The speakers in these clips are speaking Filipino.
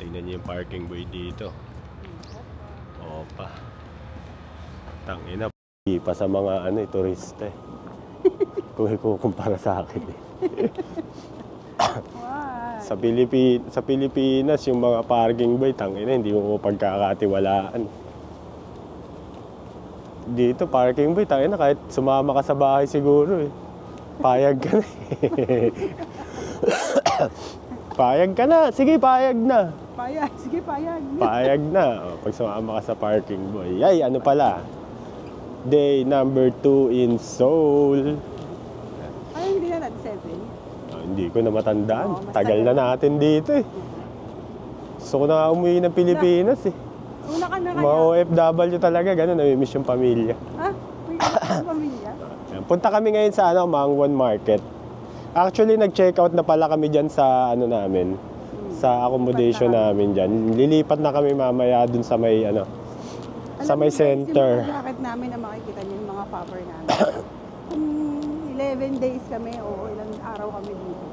Tingnan niyo yung parking bay dito. Opa. Tangina. Pa sa mga turista eh. Kung ikukumpara sa akin eh. Sa Pilipinas, yung mga parking bay, tangina, hindi mo pagkakatiwalaan. Dito, parking bay, tangina, kahit sumama ka sa bahay siguro eh. Payag ka na eh. Payag ka na. Sige, payag na. Payag. Sige, payag. Payag na. O, pag sumama ka sa parking boy. Ay, ano pala? Day number 2 in Seoul. Ay, hindi na natin 7. Hindi ko na matandaan. Oo, mas Tagal na natin dito eh. Gusto ko na umuwi ng Pilipinas eh. Una ka na kaya? Mga OFW talaga, gano'n. Namimiss yung pamilya. Ha? May pamilya? Punta kami ngayon sa Mangwon Market. Actually, nag-check out na pala kami dyan sa namin. Sa accommodation namin dyan. Lilipat na kami mamaya dun sa may sa may center. Yung bakit namin na makikita niyo yung mga popper namin. Kung 11 days kami o ilang araw kami dito,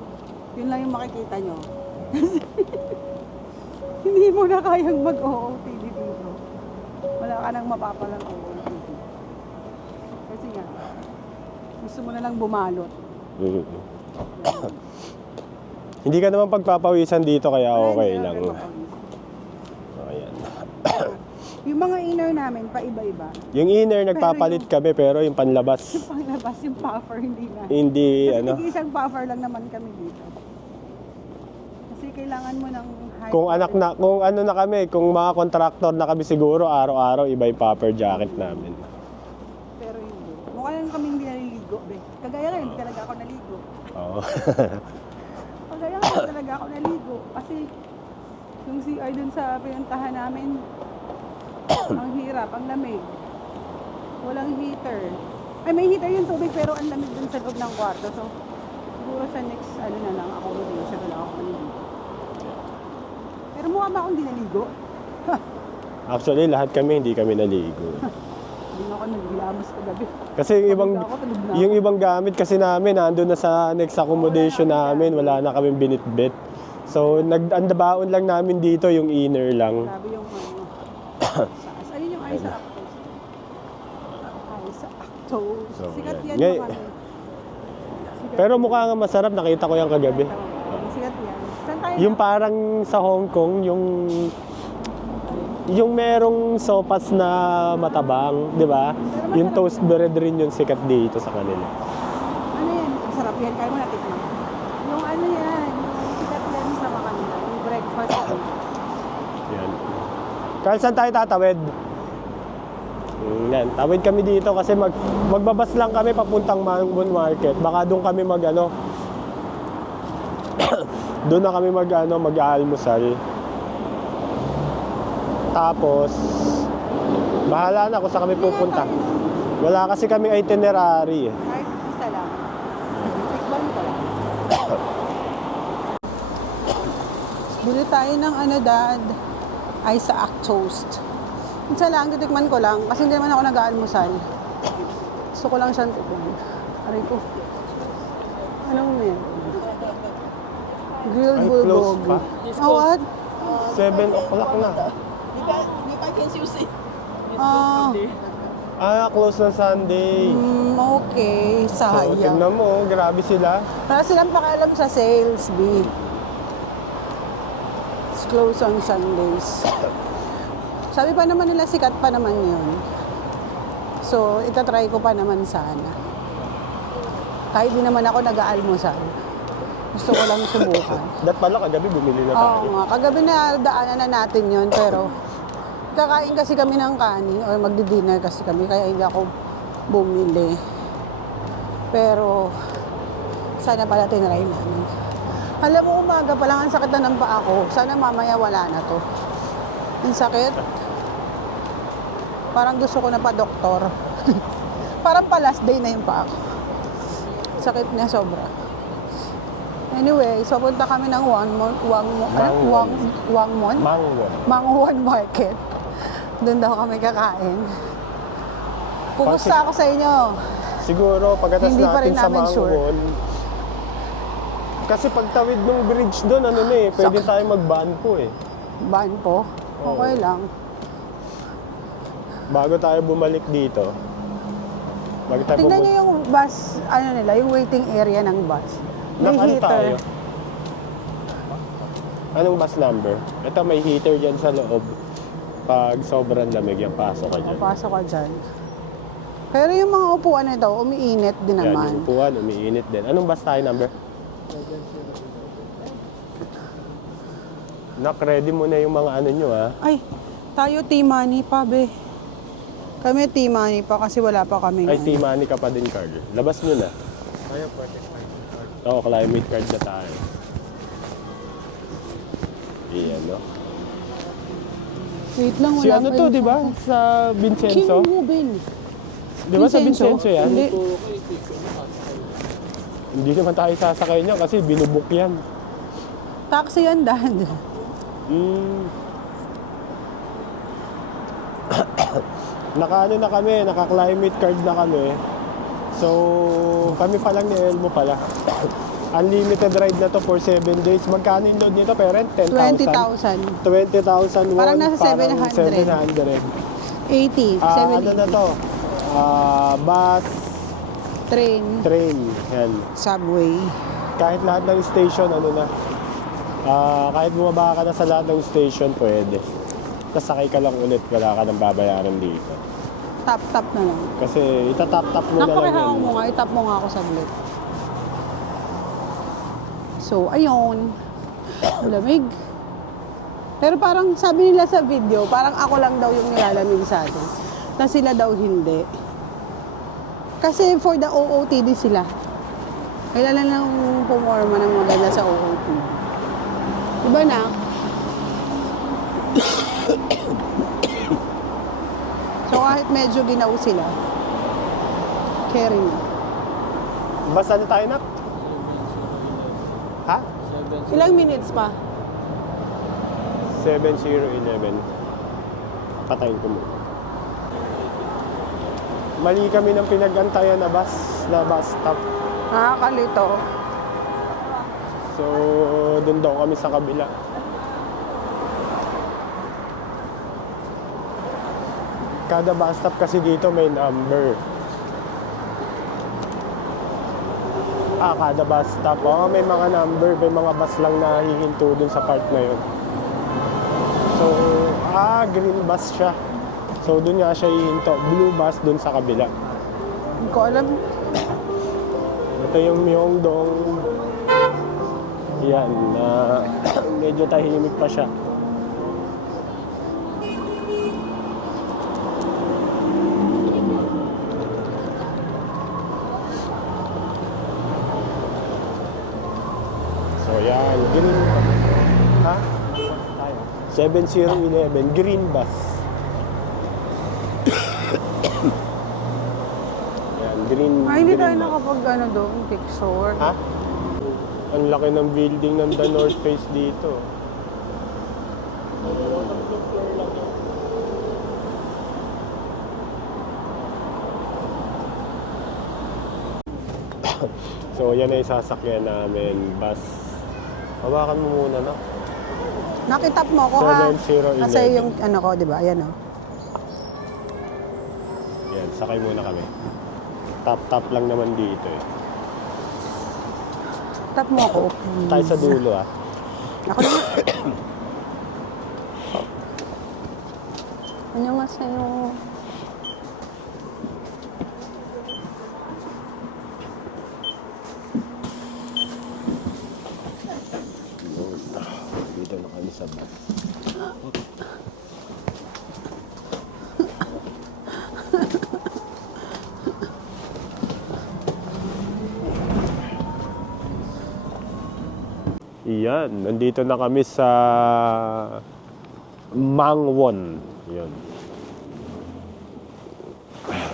yun lang yung makikita nyo. Hindi mo na kayang mag-OOTD dito. Wala ka nang mapapalang OOTD. Kasi nga, gusto mo na lang bumalot. Hindi ka naman pagpapawisan dito kaya okay lang. Ayan. Yung mga inner namin, pa-iba-iba. Yung inner, nagpapalit kami pero yung panlabas. Yung panglabas, yung puffer, hindi na. Hindi, Kasi isang puffer lang naman kami dito. Kasi kailangan mo ng high kung ano na kami, kung mga contractor na kami siguro, araw-araw iba yung puffer jacket namin. Pero hindi. Mukha lang kami hindi naliligo, be. Kagaya lang, hindi talaga ako naligo. Oo. Kagaya lang, hindi talaga ako naligo. Kasi yung CR dun sa pinuntahan namin, ang hirap, ang lamig. Walang heater. Ay, may heater yung tubig pero ang lamig dun sa loob ng kwarto. So, siguro sa next, na lang, accommodation na lang ako naligo. Pero mukha ba akong hindi naligo? Actually, lahat kami hindi kami naligo. Hindi na ako naghilamos kagabi. Kasi yung ibang gamit kasi namin, nandun na sa next accommodation namin, wala na kaming binitbit. So, andabaon lang namin dito yung inner lang. Grabe yung ayun yung Isa Actos. Isa Actos. So, Sikat yan. yan yung Pero mukha nga masarap, nakita ko yan kagabi. Sikat yan. Saan tayo? Yung parang sa Hong Kong, yung merong sopas na matabang, di ba? Yung toast bread rin yung sikat dito sa kanila. Ano yan? Masarap yan. Kaya mo natikman. Yung ano yan, yung sikat yan sa kanila. Yung breakfast. Yan. Carl, saan tayo tatawid? Yan. Tawid kami dito kasi magbabas lang kami papuntang Mangwon Market. Baka doon kami doon na kami mag-aalmusal. Tapos bahala na kung saan kami pupunta. Wala kasi kami itinerary. Kahit isa lang. Tikman ko lang. Bili tayo ng dad. Isa Actos. Isa lang, titikman ko lang. Kasi hindi naman ako nag-aalmusal. Gusto ko lang siyang tikman. Aray ko. Anong meron? Grilled Ay, close bulgogi. pa? Oh, what? 7 o'clock na. Di pa can Tuesday. Close na Sunday. Okay. So, Sayang. tingnan mo, grabe sila. Wala silang pakialam sa sales, B. It's closed on Sundays. Sabi pa naman nila, sikat pa naman yun. So, itatry ko pa naman sana. Kahit di naman ako nag-aalmusal. Gusto ko lang subukan. Dat pala kagabi bumili na tayo. Oo nga, kagabi na daanan na natin yun, pero kakain kasi kami ng kanin or magdi-dinner kasi kami, kaya hindi ako bumili. Pero sana pala tinry namin. Alam mo, umaga pa lang ang sakit na ng paa ko. Sana mamaya wala na to. Ang sakit. Parang gusto ko na pa doktor. Parang pa last day na yung paa ko. Sakit niya sobra. Anyway, so punta kami ng Mangwon. Mangwon Market. Doon daw kami kakain. Kumusta ako sa inyo? Siguro, pagkatas Hindi pa rin natin sa namin sure. Mangwon. Kasi pagtawid ng bridge doon, ano na eh, pwede tayo mag-ban po eh. Ban po? Okay lang. Bago tayo bumalik dito, bago tayo Tingnan nyo yung bus, ano nila, yung waiting area ng bus. May Ano heater. tayo? Anong bus number? Ito, may heater dyan sa loob. Pag sobrang lamig, yung pasok ka dyan. Papasok ka dyan. Pero yung mga upuan nito, umiinit din Yan, naman. yung upuan, umiinit din. Anong bus tayo number? Nak-ready mo na yung mga ano nyo ha. Ay, tayo T-Money pa, be. Kami T-Money pa kasi wala pa kami. Ay, T-Money ka pa din, Carl. Labas nyo na. Oo, climate card na tayo. Iyan, no? Wait lang, wala Si ano pa to, yung- di ba? Sa Vincenzo? King Ruben. Di ba sa Vincenzo? Vincenzo yan? Hindi. Hindi naman tayo sasakay niya kasi binubuk yan. Taxi yan, dad. Naka-ano na kami, naka-climate card na kami. So, kami pa lang ni Elmo pala. Unlimited ride na to for 7 days. Magkano yung load nito, parent? 10,000? 20,000. 20,000 won. Parang nasa 700. 700. 80, Ano 70. na to? Bus, Train, train. Yan. subway. Kahit lahat ng station, ano na. Kahit bumaba ka na sa lahat ng station, pwede. Tapos sakay ka lang ulit, wala ka nang babayaran dito. Tap-tap na lang. Kasi itatap-tap mo na lang Napakihawak yan. mo nga, itap mo nga ako saglit. So, ayun. Lamig. Pero parang sabi nila sa video, parang ako lang daw yung nilalamig sa atin. Na sila daw hindi. Kasi for the OOTD sila. Kailan lang pumorma ng maganda sa OOTD. Diba na? So kahit medyo ginaw sila, carry na. Basta na tayo na? Ha? Ilang minutes pa? 7011. Patayin ko mo. Mali kami ng pinag-antayan na bus stop. Nakakalito. So, doon daw kami sa kabila. Kada bus stop kasi dito may number. Kada bus stop. May mga number, may mga bus lang na hihinto dun sa part na yun. So, green bus siya. So, dun nga siya hihinto. Blue bus dun sa kabila. Hindi ko alam. Ito yung Myeongdong. Yan, medyo tahimik pa siya. So yan, green. Ha? 7011, green bus. Yan, green. Ay, hindi green tayo bus. nakapag doon, picture. Ha? Ang laki ng building ng The North Face dito. So, yan ay sasakyan namin. Bus. Hawakan mo muna, no? Nakitap mo ako ha? 7011. Kasi yung ano ko, di ba? Ayan o. Yan, sakay muna kami. Tap-tap lang naman dito eh. Tap mo ako. Tayo sa dulo ah. Ako na. Ano nga sa'yo? Dito na kami sa bus. Iyan, nandito na kami sa Mangwon. Yun.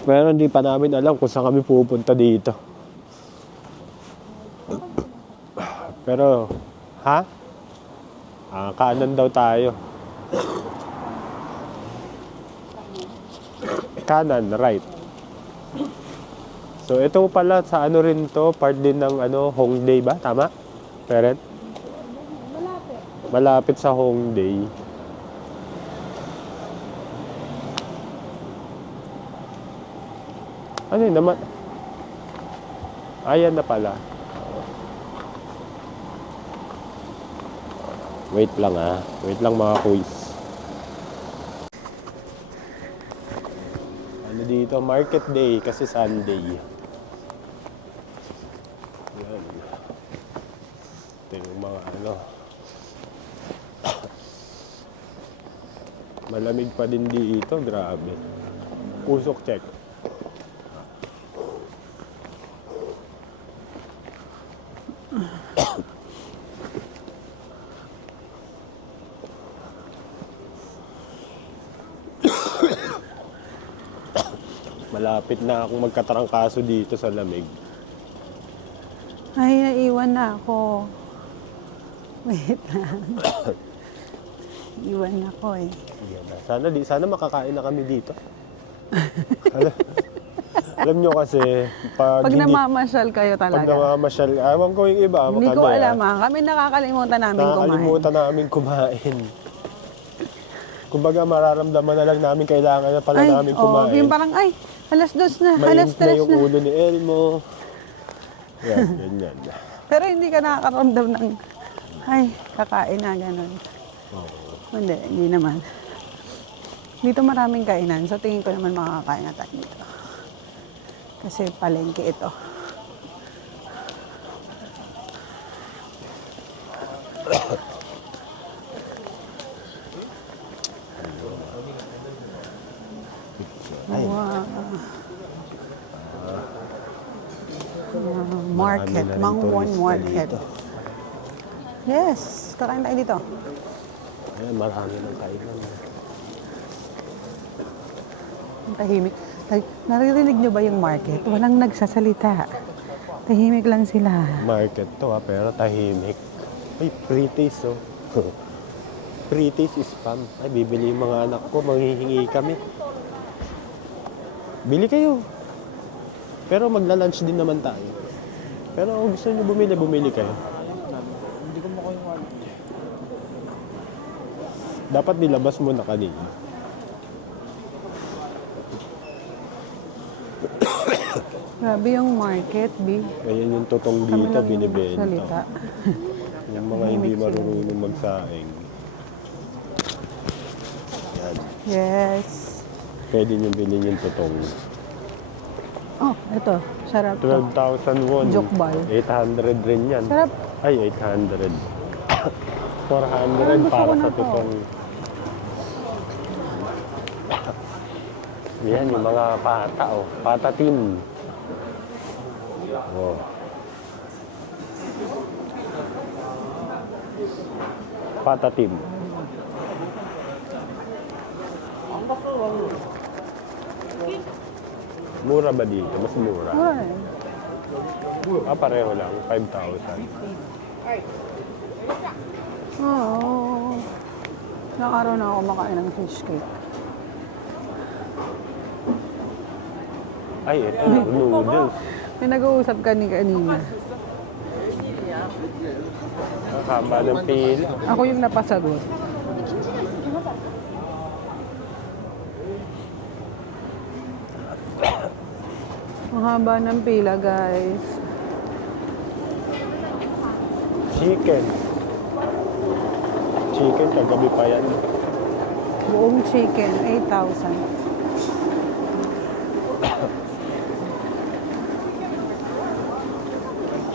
Pero hindi pa namin alam kung saan kami pupunta dito. Pero, ha? Kanan daw tayo. Kanan, right. So, ito pala sa ano rin to, part din ng Hongdae ba? Tama? Parent? Malapit sa Hongdae. Ano yun naman? Ayan na pala. Wait lang Wait lang mga kuys. Ano dito? Market day kasi Sunday. Yan. Ito yung mga Malamig pa din dito. Grabe. Usok check. Malapit na akong magkatarangkaso dito sa lamig. Ay, naiwan na ako. Wait lang. Iwan ako eh. Sana makakain na kami dito. Alam nyo kasi, pag namamasyal kayo pag talaga. namamasyal, awan ko yung iba. Hindi ko alam Kami nakakalimutan namin kumain. Nakakalimutan namin kumain. Kumbaga mararamdaman na lang namin kailangan na pala namin kumain. Yung parang, alas 2 na, alas Mainit na 3 yung na. ulo ni Elmo. Yan, ganyan. Pero hindi ka nakakaramdam ng, kakain na, gano'n. Hindi naman. Dito maraming kainan. So tingin ko naman makakain na tayo dito. Kasi palengke ito. Wow. Market, Marami na rin Mangwon turista Market. dito. Yes, kakain tayo dito. Ayan, marami ng kainan. Ang tahimik. Naririnig nyo ba yung market? Walang nagsasalita. Tahimik lang sila. Market to pero tahimik. Ay, pre-taste Pre-taste is spam. Ay, bibili yung mga anak ko, manghihingi kami. Bili kayo. Pero magla-lunch din naman tayo. Pero kung gusto nyo bumili kayo. Hindi ko mukha yung ano. Dapat nilabas mo na kanina. Grabe yung market, B. Ayan yung totong Kami dito, lang yung binibenta. salita. Yung mga hindi marunong magsaing. Yan. Yes. Pwede nyo bilhin yung totong. Oh, ito. Sarap to. 12,000 won. Jokbal. 800 rin yan. Sarap. Ay, 800. 400 gusto para ko na sa to. totong. Yan, yung mga pata, Pata team. Oh. Pata team. Mura ba dito? Mas mura. Mura na yun. Pareho lang. 5,000. Oo. Ilang araw na ako makain ng fish cake. Ay, ito noodles. May nag-uusap kanina. Ang haba ng pila. Ako yung napasagot. Ang haba ng pila, guys. Chicken. Chicken, kagabi pa yan. Buong chicken, 8,000.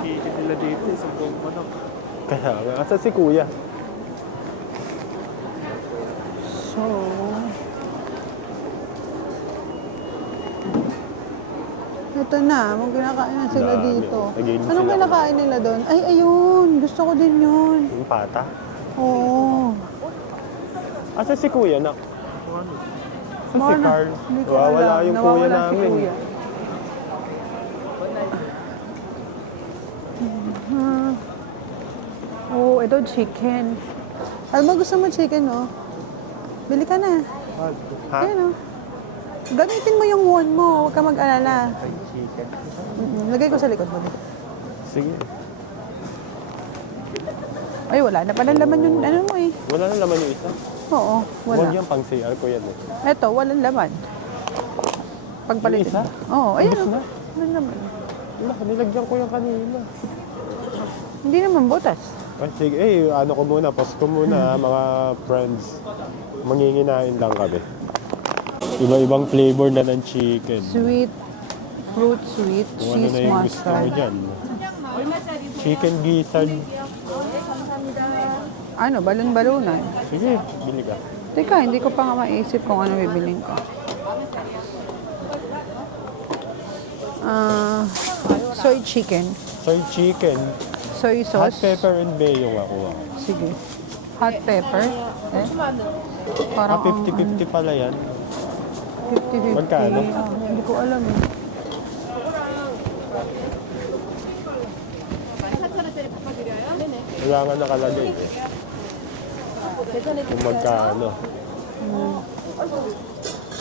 Chicken nila dito, isang buong manok. Kaya nga, asa si kuya? So, Ito na, mga kinakain na sila Dami. dito. Nag-iinom Anong sila. kinakain nila doon? Ay, ayun. Gusto ko din yun. Yung pata. Oo. Asa si Kuya, nak? Asa si Mana? Carl? Hindi ko Wala alam. yung kuya Nawawala si namin. kuya. Oh, ito chicken. Alam mo, gusto mo chicken, no? Bili ka na. Ha? Ayan, oh. Gamitin mo yung won mo. Huwag ka mag-alala. Ay, chicken. Lagay ko sa likod mo. Sige. Ay, wala na pala laman yung ano mo eh. Wala na laman yung isa. Oo, Huwag wala. yan pang CR ko yan eh. Eto, walang laman. Pagpalitin Yung isa? mo. Oo, ayun. Ubus oh. na? Walang laman. Wala, nilagyan ko yung kanina. Hindi naman butas. Ay, sige, ano ko muna, pause ko muna mga friends. Manginginain lang kami. Iba-ibang flavor na ng chicken. Sweet, fruit sweet, Kung ano cheese na yung gusto mo mustard. dyan. Chicken gizzard. Ano, balon-balunan. Sige, bili ka. Teka, hindi ko pa nga maisip kung ano bibiling ko. Soy chicken. Soy chicken. Soy Hot sauce. pepper and mayo nga kuha. Sige. Hot pepper. Eh? Parang 50-50 pala yan. 50-50. Magkano? Hindi ko alam eh. Wala nga nakalagay eh. Kung magkano.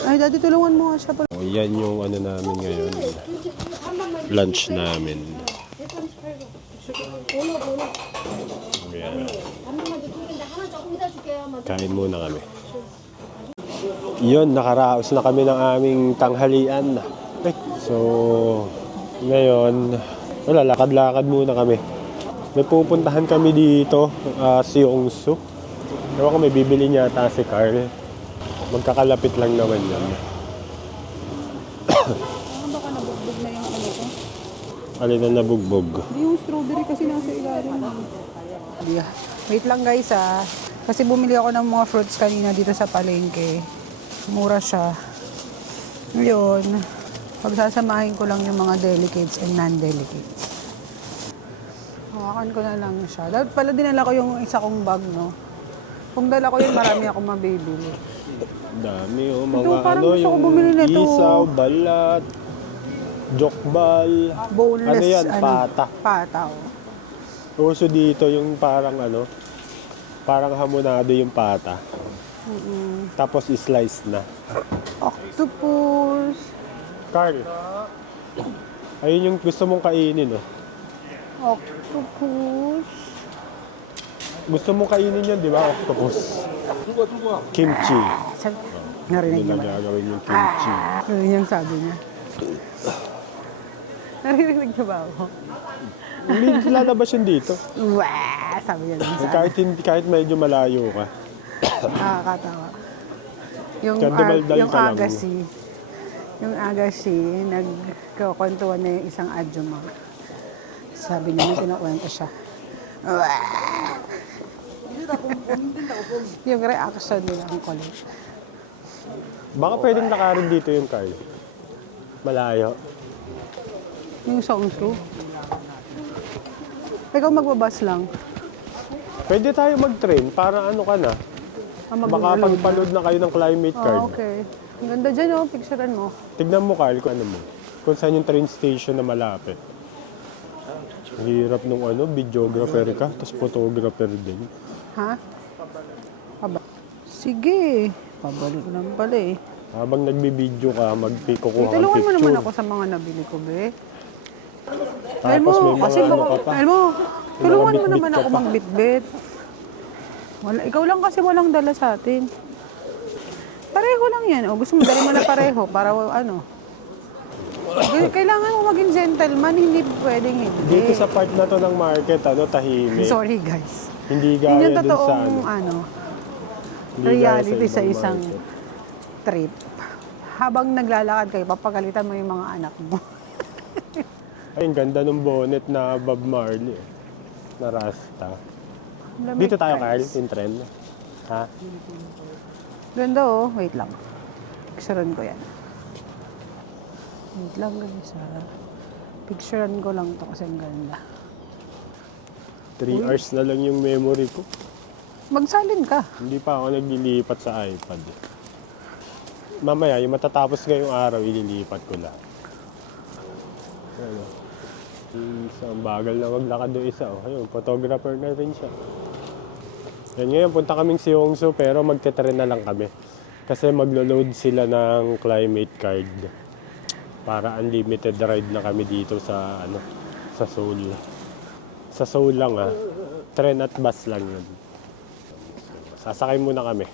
Ay, dati tulungan mo nga siya. O, yan yung ano namin ngayon. Lunch namin. Ayan. Kain muna kami. Yun, nakaraos na kami ng aming tanghalian. So, ngayon, wala, lakad-lakad muna kami. May pupuntahan kami dito, Seongsu. Ewan ko, may bibili niya ata si Carl. Magkakalapit lang naman yan. Ano baka nabugbog na yung ano ko? Alin na nabugbog. Hindi yung strawberry kasi nasa ilalim. Yeah. Wait lang guys ah. Kasi bumili ako ng mga fruits kanina dito sa palengke. Mura siya. Ngayon, pagsasamahin ko lang yung mga delicates and non-delicates. Hawakan ko na lang siya. Dapat pala dinala ko yung isa kong bag, no? Kung dala ko yun, marami akong mabibili. Dami oh, Ito, mga parang ano, gusto ko yung bumili nito. isaw, balat, jokbal. Boneless, Ano yan, pata. Pata, oh. Uso dito yung parang ano, parang hamonado yung pata. Tapos slice na. Octopus. Carl, ayun yung gusto mong kainin oh. Octopus. Gusto mong kainin yun, di ba? Octopus. Kimchi. Sabi, narinig Doon niya na ba? gagawin yung kimchi. Yun yung sabi niya. Narinig niyo ba ako? Hindi lalabas yun dito. Wah! Sabi niya lang sa Kahit medyo malayo ka. nakakatawa. Yung, Kaya dumaldal yung ka lang. Agassi, nagkakwentuhan na yung isang adyuma. Sabi niya, may kinukwento siya. Wah! Yung reaction nila ang kulit. Baka pwedeng lakarin dito yung Carl. Malayo. Yung Seongsu. Ikaw magbabas lang. Pwede tayo mag-train para ano ka na. Baka pagpaload na kayo ng climate card. Oh, okay. Ang ganda dyan, oh. Picturean mo. Tignan mo, Carl, kung ano mo. Kung saan yung train station na malapit. Ang hirap nung ano, videographer ka, tapos photographer din. Ha? Sige. Pabalik lang pala eh. Habang nagbibideo ka, magkukuha kang Tulungan mo naman picture. ako sa mga nabili ko, be. Tapos may mga kasi ano baka, ka pa. alam mo, tulungan mo bitbit naman ka ako pa. magbitbit. Wala, ikaw lang kasi walang dala sa atin. Pareho lang yan. O, gusto mo dali mo na pareho para ano. Kailangan mo maging gentleman, hindi pwedeng hindi. Dito sa part na to ng market, tahimik. Sorry guys. Hindi Yun gaya yung dun sa totoong ano. ano, Hindi gaya reality sa ibang isang market. trip. Habang naglalakad kayo, papagalitan mo yung mga anak mo. Ay, ang ganda ng bonnet na Bob Marley. Na Rasta. Lamig, Dito tayo, Carl, guys. in trend. Ha? Ganda oh. Wait lang. Picturean ko yan. Wait lang guys ha. Picturean ko lang to kasi ang ganda. 3 hours na lang yung memory ko. Magsalin ka. Hindi pa ako naglilipat sa iPad. Mamaya, yung matatapos ngayong araw, ililipat ko lang. Ano? Ang bagal na maglakad yung isa. Oh. Ayun, photographer na rin siya. Yan ngayon, punta kaming si Hongsu pero magte-tren na lang kami. Kasi maglo-load sila ng climate card. Para unlimited ride na kami dito sa sa Seoul. Sa Seoul lang tren at bus lang yun. Sasakay muna kami.